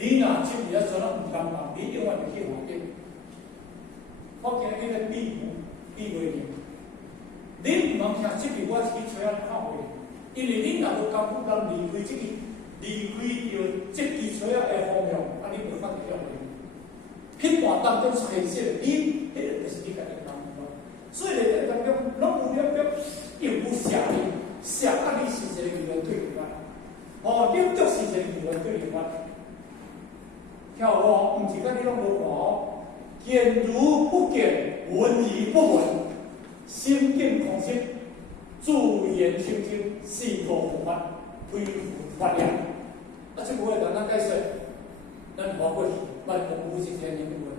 你若手里做了唔甘当，你永远会去环境。我今日咧比袂赢，你唔通听这句我去找人靠背，因为你若要甘苦甘离开着这支找的方向，啊，你无法度晓得。迄段当中出现你，迄个就是你家己甘苦。所以咧当中，拢有了又有邪力，邪啊！你是一个舆论对立法，哦，你就是一个舆论对立法。跳我，毋是甲你拢无看哦。见如不见，闻而不闻，心境空心，自言清净，是故佛法，非佛法也。啊，这句话简单解释，咱划过去，万无一天的问。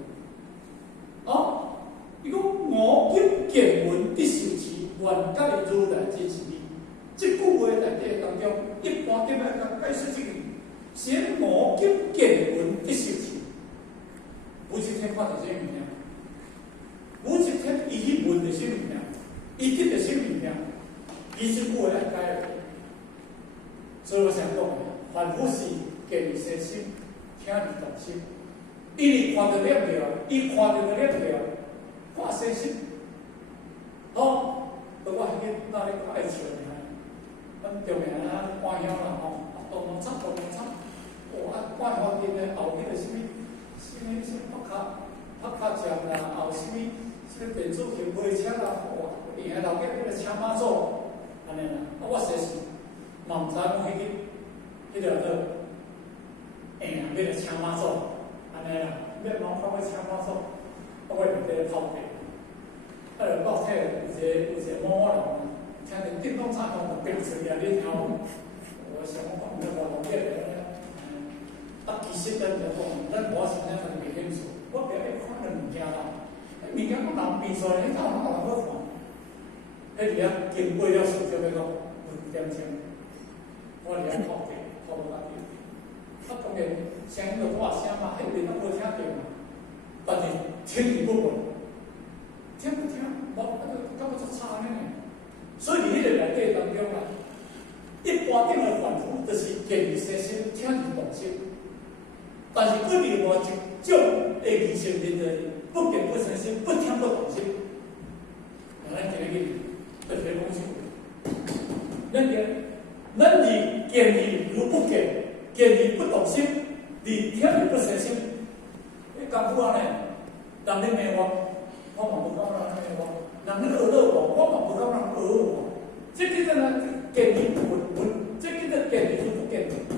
哦，伊讲我今见闻得受持，愿解如来真实义。这句话内底当中，一般点来甲解释这个，是我今见闻得受持。每一天看到什么物件？每一天伊去闻到什么物件？伊得到什么物件？伊是过来解的。所以我想讲，凡夫是见生心，听而动心。伊看到了了，伊看到了了，看生心。哦，我迄日那里看爱笑呢，咱中面啊官乡啦吼，东东插，哇，官乡边咧后迄个什么北卡站啦，后什么电子球飞车啦，哇，伊个老家迄个车马座，安尼啦，啊，我实是嘛毋知讲迄个迄个车马座，安尼啦，要忙看个车马座，我伫咧跑步，啊，就到体有一个某人，听着电动车讲就变出来，你听我想讲你个老家咧。啊，其实咱就讲，咱我现在可能袂兴趣，我表一看了物件啦，物件我人变出来，你看我人好看，迄个经过了数就要讲5点钟，我伫遐靠到哪边？啊，当然声音就大声嘛，迄边都无听到嘛，但是听而不闻，听不听？无，感觉足差呢。所以迄个内底当中啊，一般点的反复就是见而生心，听而动心。但是佢另外一种的异性恋的不见不生心，不听不动心。咱今日特别讲咱离见而如不见，见而不动心，离听而不生心。你功夫啊呢？人咧骂我嘛不敢人骂我；人咧学我，我嘛不敢人学我。这叫做呢见而不闻，这叫做见而不见。